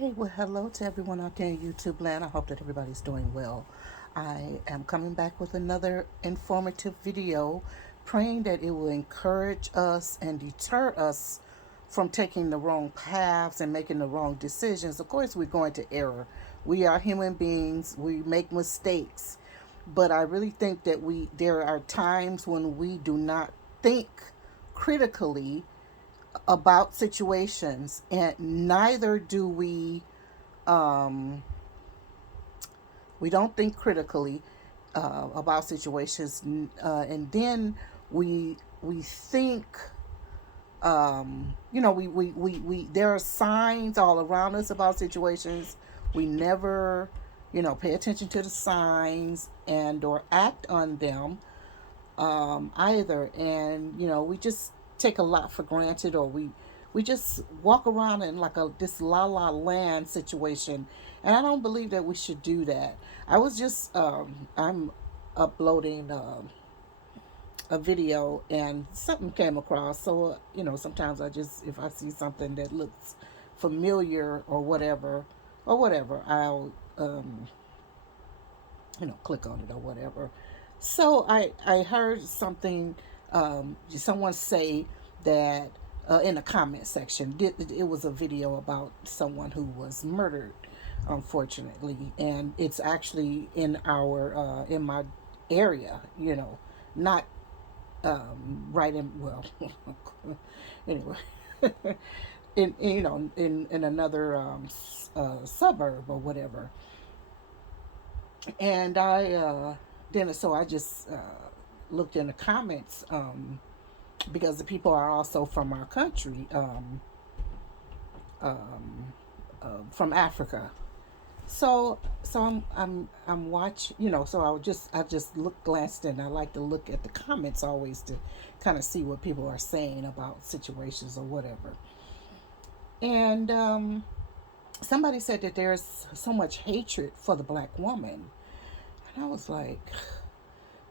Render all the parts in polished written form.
Okay, well, hello to everyone out there in YouTube land. I hope that everybody's doing well. I am coming back with another informative video, praying that it will encourage us and deter us from taking the wrong paths and making the wrong decisions. Of course, we're going to error. We are human beings, we make mistakes. But I really think that there are times when we do not think critically about situations, and neither do we don't think critically about situations, and then we think, there are signs all around us about situations. We never, pay attention to the signs and or act on them, either. And we just take a lot for granted, or we just walk around in like a this la la land situation. And I don't believe that we should do that. I was just I'm uploading a video and something came across. So sometimes I just, if I see something that looks familiar or whatever, I'll click on it or whatever. So I heard something, someone say that, in the comment section. It was a video about someone who was murdered, unfortunately, and it's actually in my area. Not right in, well, anyway, in another suburb or whatever. And I just looked in the comments, because the people are also from our country, um, from Africa. So I'm watching. So I just glanced in. I like to look at the comments always to kind of see what people are saying about situations or whatever. And somebody said that there's so much hatred for the black woman, and I was like,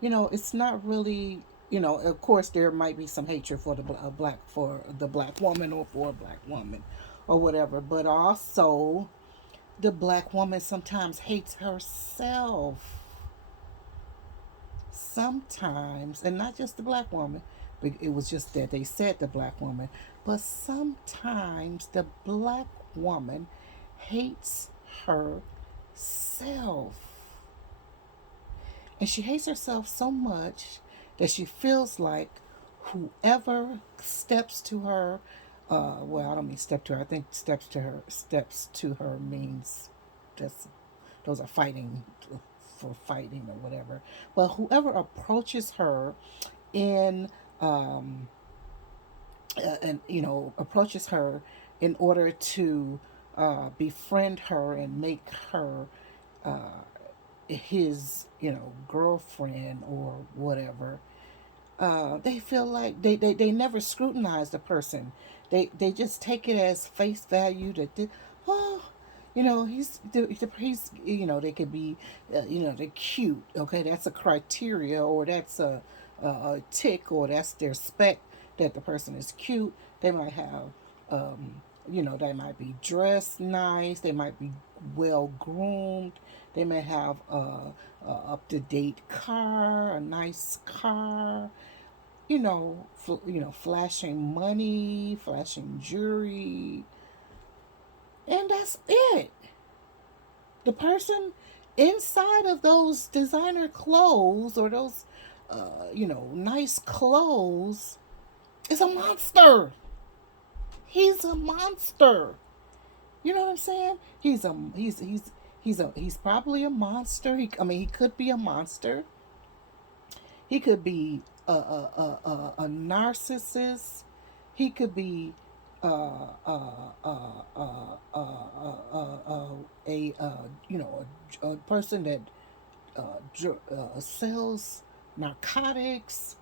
it's not really. Of course, there might be some hatred for the black woman, or for a black woman, or whatever. But also, the black woman sometimes hates herself. Sometimes, and not just the black woman. But it was just that they said the black woman. But sometimes the black woman hates herself. And she hates herself so much that she feels like whoever steps to her, well, I don't mean step to her. I think steps to her means just, those are fighting, for fighting or whatever. But whoever approaches her in, and approaches her in order to befriend her and make her his girlfriend or whatever, they feel like they never scrutinize the person. They just take it as face value that oh, he's they could be, they're cute. Okay, that's a criteria, or that's a tick, or that's their spec, that the person is cute. They might have, they might be dressed nice. They might be well groomed. They may have a up to date car, a nice car. Flashing money, flashing jewelry, and that's it. The person inside of those designer clothes, or those, nice clothes, is a monster. He's a monster. You know what I'm saying? He's probably a monster. He could be a monster. He could be a narcissist. He could be a person that sells narcotics.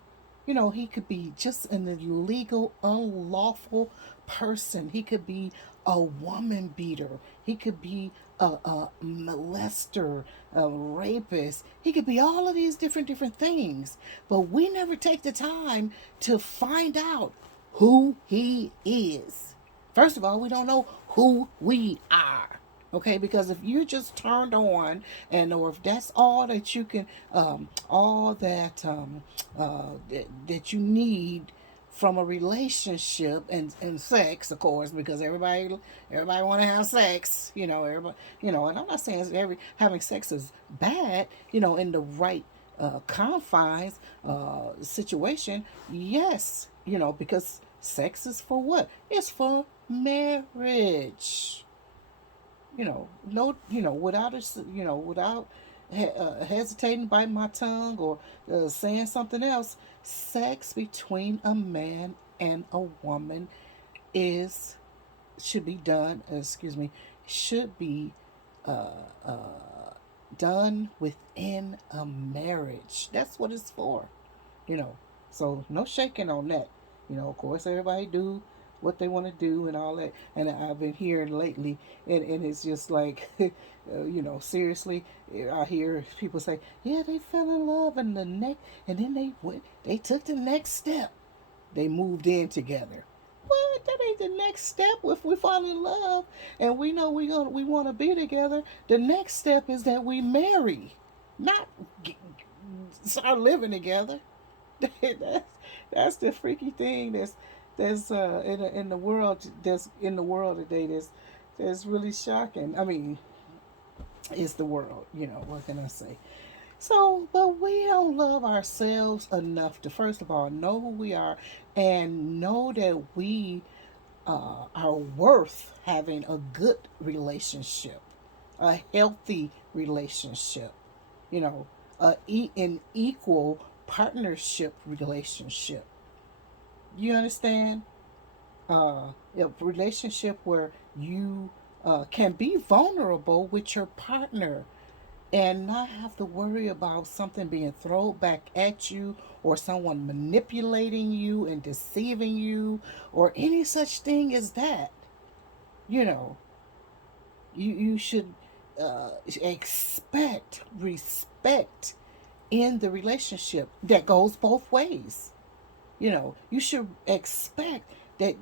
He could be just an illegal, unlawful person. He could be a woman beater. He could be a molester, a rapist. He could be all of these different things. But we never take the time to find out who he is. First of all, we don't know who we are. Okay, because if you're just turned on, and or if that's all that you can, all that that you need from a relationship, and sex, of course, because everybody want to have sex, everybody, and I'm not saying every having sex is bad, in the right confines, situation, yes, because sex is for what? It's for marriage. No, without without hesitating, biting my tongue, or saying something else. Sex between a man and a woman is should be done. Excuse me, should be uh, uh, done within a marriage. That's what it's for you know. So no shaking on that. Of course, everybody do what they want to do and all that. And I've been hearing lately, and it's just like, seriously, I hear people say, yeah, they fell in love, and then they took the next step. They moved in together. What? That ain't the next step. If we fall in love and we know we want to be together, the next step is that we marry, not start living together. that's that's the freaky thing that's in the world that's in the world today. That's really shocking. I mean, it's the world. What can I say? So, but we don't love ourselves enough to first of all know who we are and know that we are worth having a good relationship, a healthy relationship. You know, an equal partnership relationship. You understand? A relationship where you can be vulnerable with your partner and not have to worry about something being thrown back at you, or someone manipulating you and deceiving you, or any such thing as that. You know, you should expect respect in the relationship that goes both ways. You should expect that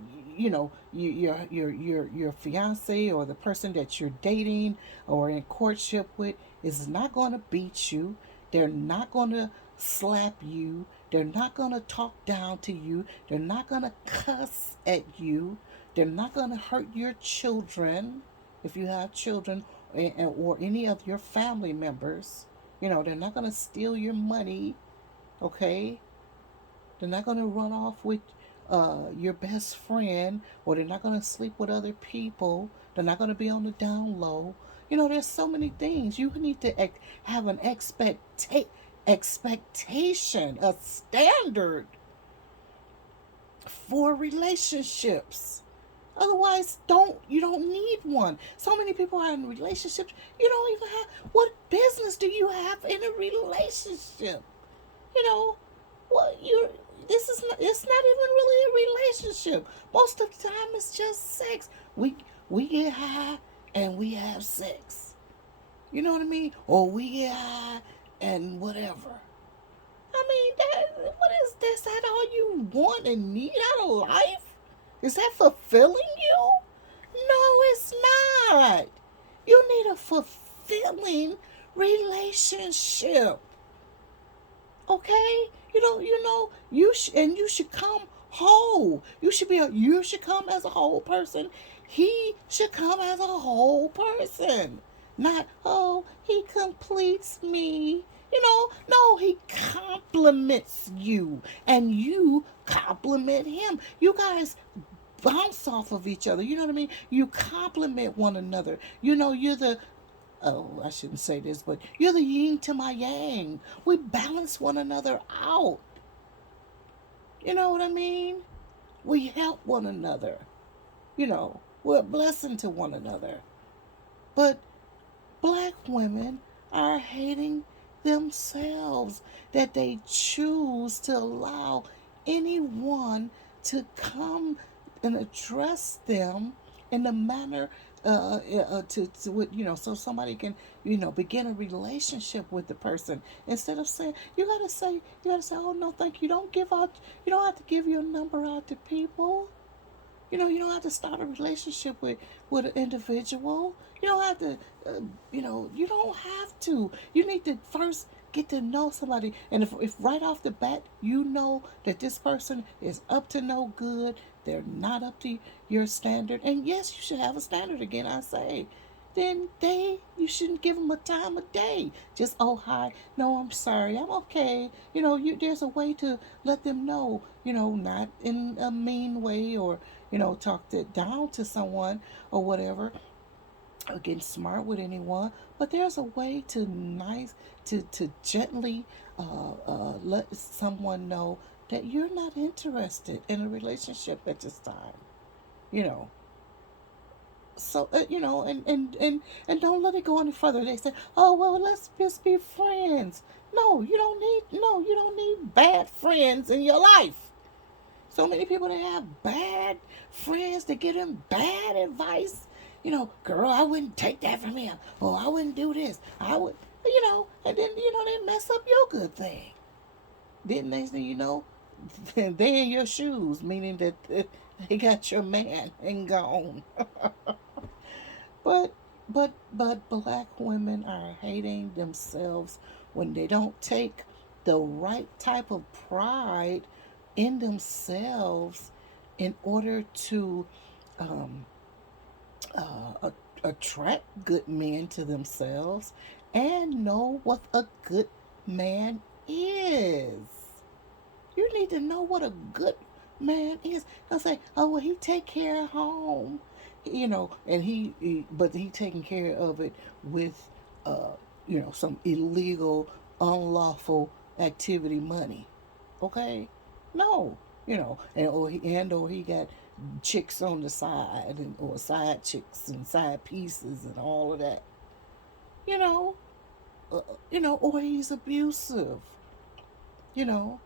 your fiance, or the person that you're dating or in courtship with, is not going to beat you. They're not going to slap you. They're not going to talk down to you. They're not going to cuss at you. They're not going to hurt your children, if you have children, or any of your family members. They're not going to steal your money. Okay, they're not going to run off with your best friend, or they're not going to sleep with other people. They're not going to be on the down low. There's so many things. You need to have an expectation, a standard for relationships. Otherwise, you don't need one. So many people are in relationships. You don't even have. What business do you have in a relationship? You know, well, you're this is not, it's not even really a relationship. Most of the time it's just sex. We get high and we have sex. You know what I mean? Or we get high and whatever. I mean, what is this? That all you want and need out of life? Is that fulfilling you? No, it's not. You need a fulfilling relationship. Okay, and you should come whole. You should come as a whole person. He should come as a whole person. Not, oh, he completes me. No, he compliments you, and you compliment him. You guys bounce off of each other. You know what I mean? You compliment one another. You're the, oh, I shouldn't say this, but you're the yin to my yang. We balance one another out. You know what I mean? We help one another. We're a blessing to one another. But black women are hating themselves that they choose to allow anyone to come and address them in the manner so somebody can begin a relationship with the person, instead of saying you gotta say, oh no, thank you, don't have to give your number out to people. You don't have to start a relationship with an individual. You don't have to, you don't have to. You need to first get to know somebody. And if right off the bat you know that this person is up to no good, they're not up to your standard, and yes, you should have a standard again, I say, then you shouldn't give them a time of day. Just, oh, hi, no, I'm sorry, I'm okay. There's a way to let them know, not in a mean way, or talk it down to someone or whatever, or getting smart with anyone. But there's a way to gently let someone know that you're not interested in a relationship at this time. You know, so and don't let it go any further. They say, oh, well, let's just be friends. No, you don't need bad friends in your life. So many people that have bad friends that give them bad advice. Girl, I wouldn't take that from him. Or I wouldn't do this. I would, and then, they mess up your good thing. Then next thing you know, they in your shoes, meaning that they got your man and gone. But but black women are hating themselves when they don't take the right type of pride in themselves in order to um, attract good men to themselves and know what a good man is. You need to know what a good man is. They'll say, "Oh, well, he take care of home, and but he taking care of it with, uh, some illegal, unlawful activity money." Okay, no, or he got chicks on the side, or side chicks and side pieces and all of that. You know, or he's abusive. You know,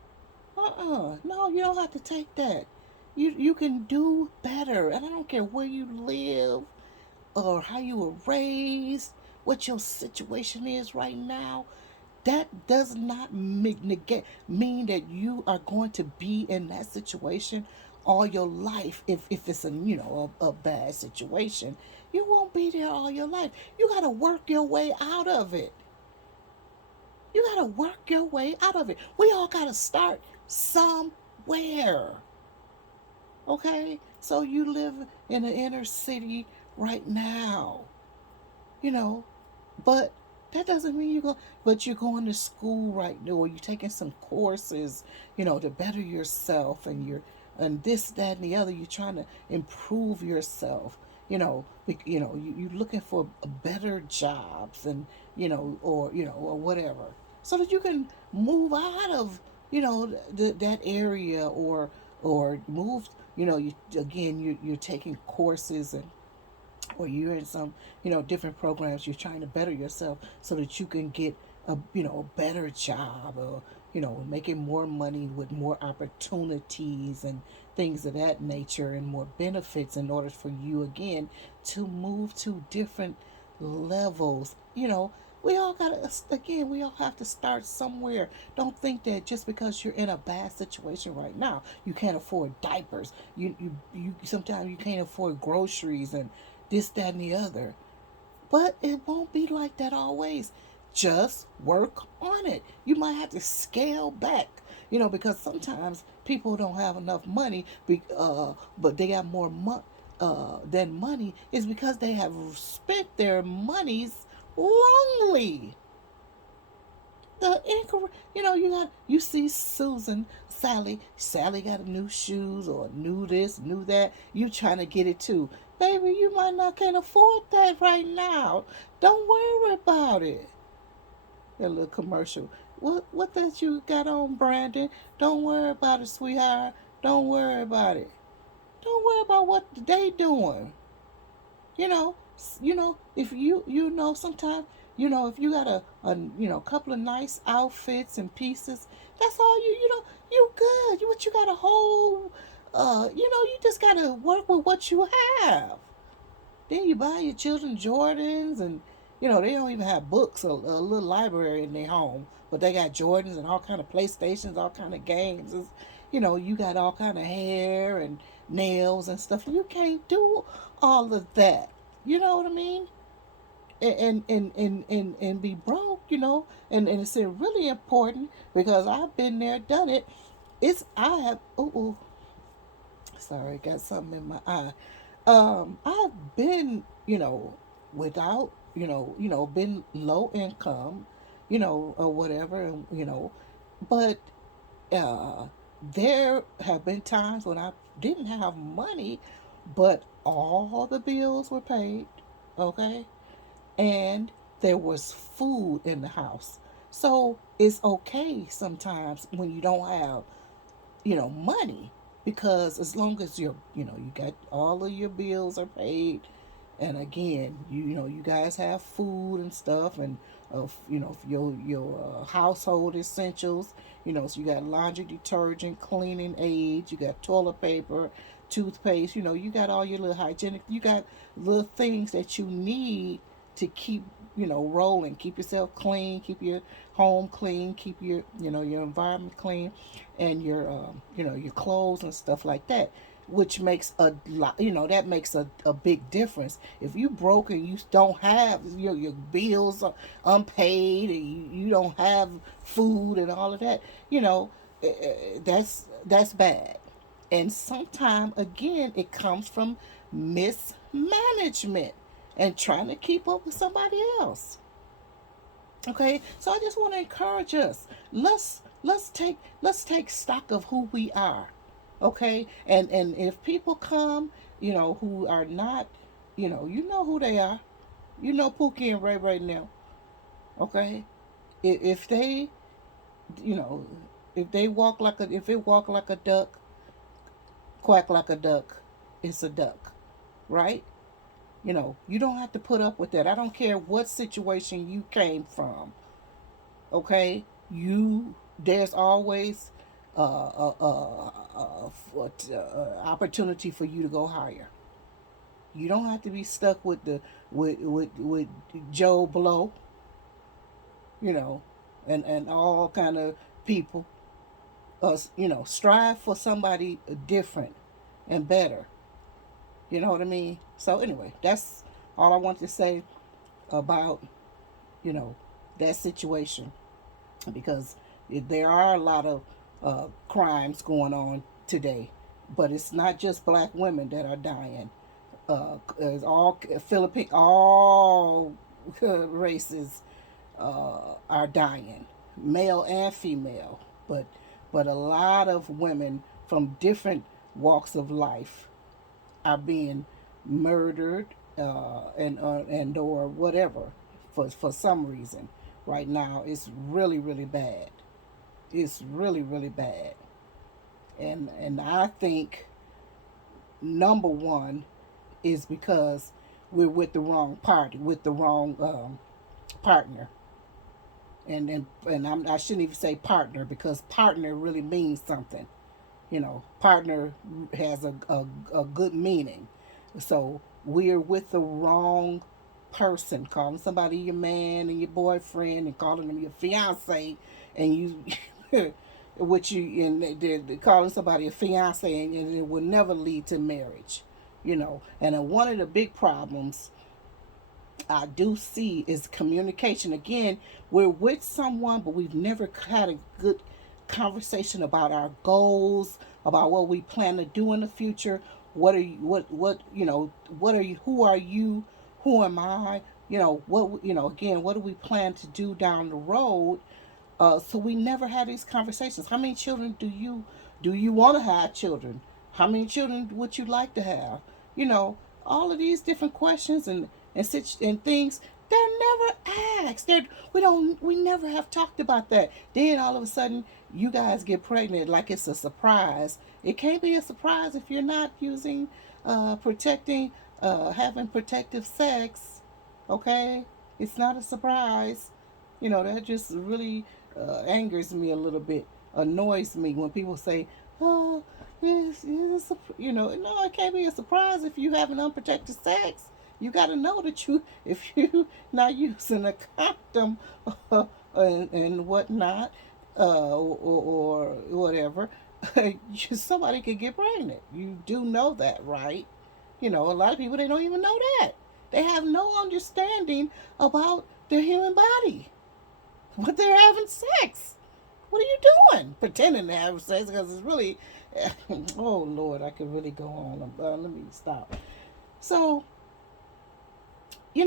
no, you don't have to take that. You can do better, and I don't care where you live or how you were raised, what your situation is right now. That does not negate mean that you are going to be in that situation all your life. If it's a bad situation, you won't be there all your life. You got to work your way out of it. You got to work your way out of it. We all got to start somewhere. Okay? So you live in the inner city right now, you know, but that doesn't mean but you're going to school right now, or you're taking some courses, to better yourself, and and this, that, and the other. You're trying to improve yourself, you're looking for better jobs, and, or whatever, so that you can move out of, that area, or move, you're taking courses, and or you're in some different programs. You're trying to better yourself so that you can get a better job, or making more money with more opportunities and things of that nature, and more benefits, in order for you again to move to different levels. We all have to start somewhere. Don't think that just because you're in a bad situation right now, you can't afford diapers. You sometimes you can't afford groceries, and this, that, and the other. But it won't be like that always. Just work on it. You might have to scale back, because sometimes people don't have enough money, but they got more than money, is because they have spent their monies wrongly. The incorrect, you see Susan, Sally got a new shoes, or new this, new that. You trying to get it too, baby? You might not can afford that right now. Don't worry about it. That little commercial. What that you got on, Brandon? Don't worry about it, sweetheart. Don't worry about it. Don't worry about what they doing. you know if sometimes, if you got a couple of nice outfits and pieces, that's all you good. You got a whole, you just gotta work with what you have. Then you buy your children Jordans, and they don't even have books, a little library in their home, but they got Jordans and all kind of PlayStations, all kind of games. You got all kind of hair, and nails and stuff. You can't do all of that. You know what I mean? And be broke, and it's really important because I've been there, done it. It's I have sorry, got something in my eye. I've been, without, been low income, or whatever, but uh, there have been times when I didn't have money, but all the bills were paid, okay, and there was food in the house. So it's okay sometimes when you don't have, money, because as long as you got all of your bills are paid, and again, you guys have food and stuff, and your household essentials, so you got laundry detergent, cleaning aids, you got toilet paper, toothpaste, you got all your little hygienic, you got little things that you need to keep, rolling, keep yourself clean, keep your home clean, keep your environment clean, and your clothes and stuff like that, which makes a lot, that makes a big difference. If you broke and you don't have your bills are unpaid, and you don't have food and all of that, that's bad. And sometimes again it comes from mismanagement and trying to keep up with somebody else. Okay, so I just want to encourage us. Let's take stock of who we are. Okay, and if people come, who are not, you know who they are. You know Pookie and Ray right now. Okay, if they, you know, if they walk like a, if it walk like a duck, quack like a duck, it's a duck, right? You don't have to put up with that. I don't care what situation you came from. Okay, there's always opportunity for you to go higher. You don't have to be stuck with the with Joe Blow, you know, and all kind of people. Strive for somebody different and better. You know what I mean? So anyway, that's all I want to say about you know that situation, because there are a lot of crimes going on today, but it's not just black women that are dying. It's all Philippine, all races are dying, male and female, but a lot of women from different walks of life are being murdered, and or whatever, for some reason. Right now, it's really really bad. It's really really bad, and I think number one is because we're with the wrong party, with the wrong partner. I shouldn't even say partner, because partner really means something. Partner has a good meaning. So we're with the wrong person, calling somebody your man and your boyfriend and calling them your fiance, and you which you and they're calling somebody a fiance, and it will never lead to marriage. And one of the big problems I do see is communication. Again, we're with someone, but we've never had a good conversation about our goals, about what we plan to do in the future. What are you? What What are you? Who are you? Who am I? What Again, what do we plan to do down the road? So we never had these conversations. How many children do you want to have children? How many children would you like to have? You know, all of these different questions and things, they're never asked. We never have talked about that. Then all of a sudden you guys get pregnant like it's a surprise. It can't be a surprise if you're not using protecting having protective sex. Okay? It's not a surprise. That just really angers me a little bit, annoys me when people say, "Oh, no, it can't be a surprise if you have an unprotected sex. You got to know that if you not using a condom and whatnot, or whatever, somebody could get pregnant. You do know that, right? A lot of people, they don't even know that. They have no understanding about their human body, but they're having sex. What are you doing? Pretending to have sex, because it's really, oh Lord, I could really go on. Let me stop. So, you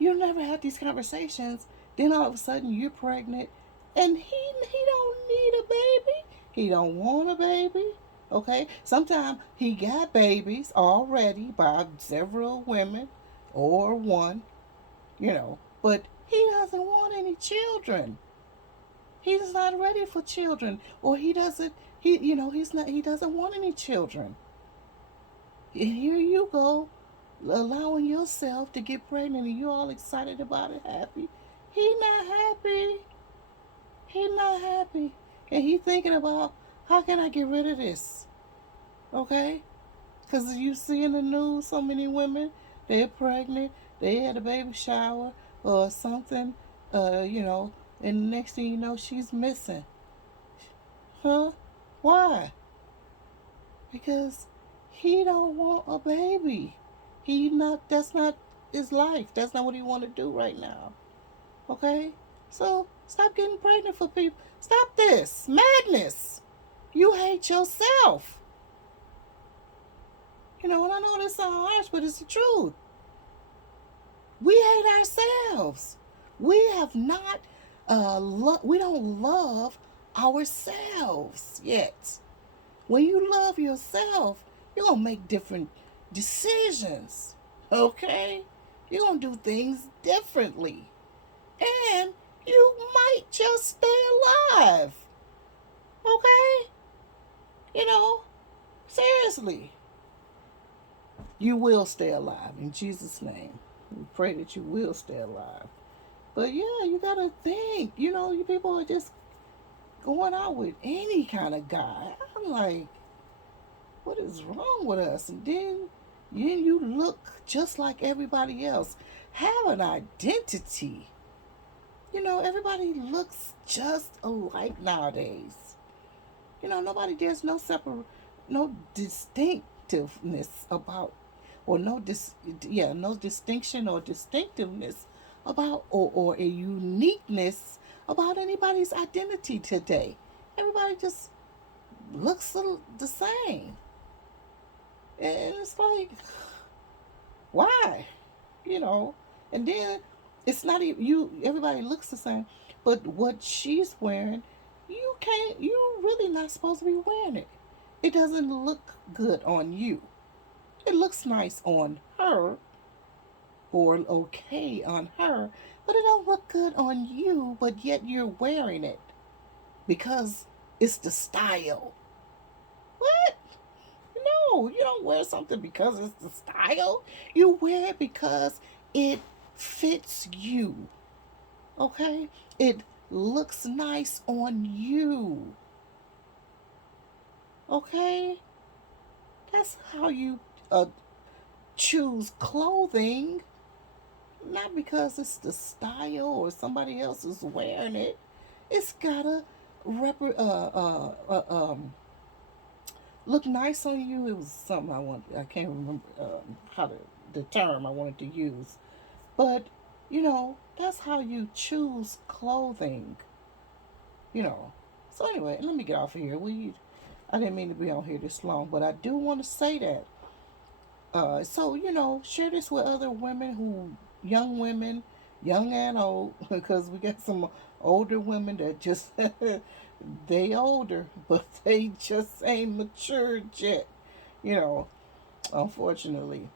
never had these conversations. Then all of a sudden you're pregnant, and he don't need a baby. He don't want a baby. Okay, sometimes he got babies already by several women or one. But he doesn't want any children. He's not ready for children, or he doesn't. He's not. He doesn't want any children. And here you go, allowing yourself to get pregnant, and you're all excited about it, happy. He not happy. He not happy. And he thinking about, how can I get rid of this? Okay? Because you see in the news so many women, they're pregnant, they had a baby shower or something, and the next thing you know, she's missing. Huh? Why? Because he don't want a baby. That's not his life. That's not what he want to do right now. Okay? So stop getting pregnant for people. Stop this madness. You hate yourself. And I know this sounds harsh, but it's the truth. We hate ourselves. We have not, we don't love ourselves yet. When you love yourself, you're going to make different decisions. Okay? You're going to do things differently. And you might just stay alive. Okay? Seriously. You will stay alive in Jesus' name. We pray that you will stay alive. But yeah, you got to think. You people are just going out with any kind of guy. I'm like, what is wrong with us? And then you look just like everybody else. Have an identity. Everybody looks just alike nowadays. There's no distinctiveness about, or no distinction or distinctiveness about, or a uniqueness about anybody's identity today. Everybody just looks the same. And it's like, why? And then it's not even everybody looks the same, but what she's wearing, you're really not supposed to be wearing it. It doesn't look good on you. It looks nice on her, or okay on her, but it don't look good on you, but yet you're wearing it because it's the style. What? No, you don't wear something because it's the style. You wear it because it fits you. Okay? It looks nice on you. Okay? That's how you choose clothing. Not because it's the style or somebody else is wearing it. It's gotta look nice on you. It was something I can't remember how the term I wanted to use. But, that's how you choose clothing. You know. So anyway, let me get off of here. I didn't mean to be on here this long, but I do want to say that. So, share this with other young women, young and old, because we got some older women that just, they older, but they just ain't matured yet, you know, unfortunately.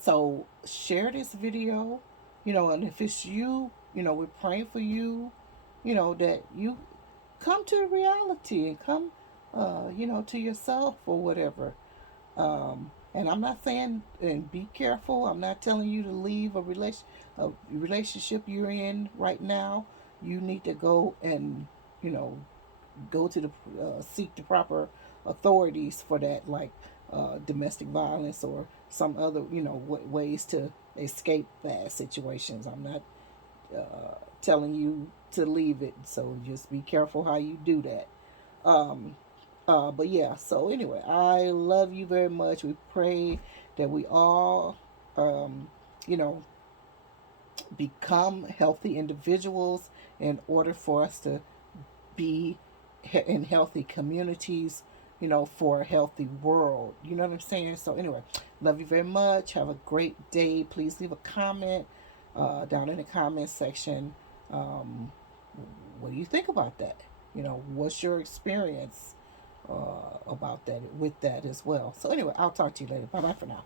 So share this video, and if it's you, we're praying for you, that you come to reality and come, to yourself or whatever. And I'm not saying, and be careful. I'm not telling you to leave a relationship you're in right now. You need to go and, you know, go to the seek the proper authorities for that, like domestic violence or some other, ways to escape bad situations. I'm not telling you to leave it, so just be careful how you do that. But yeah, so anyway, I love you very much. We pray that we all, um, you know, become healthy individuals in order for us to be in healthy communities, for a healthy world. You know what I'm saying? So, anyway, love you very much. Have a great day. Please leave a comment down in the comment section. Um, what do you think about that? What's your experience about that with that as well? So, anyway, I'll talk to you later. Bye bye for now.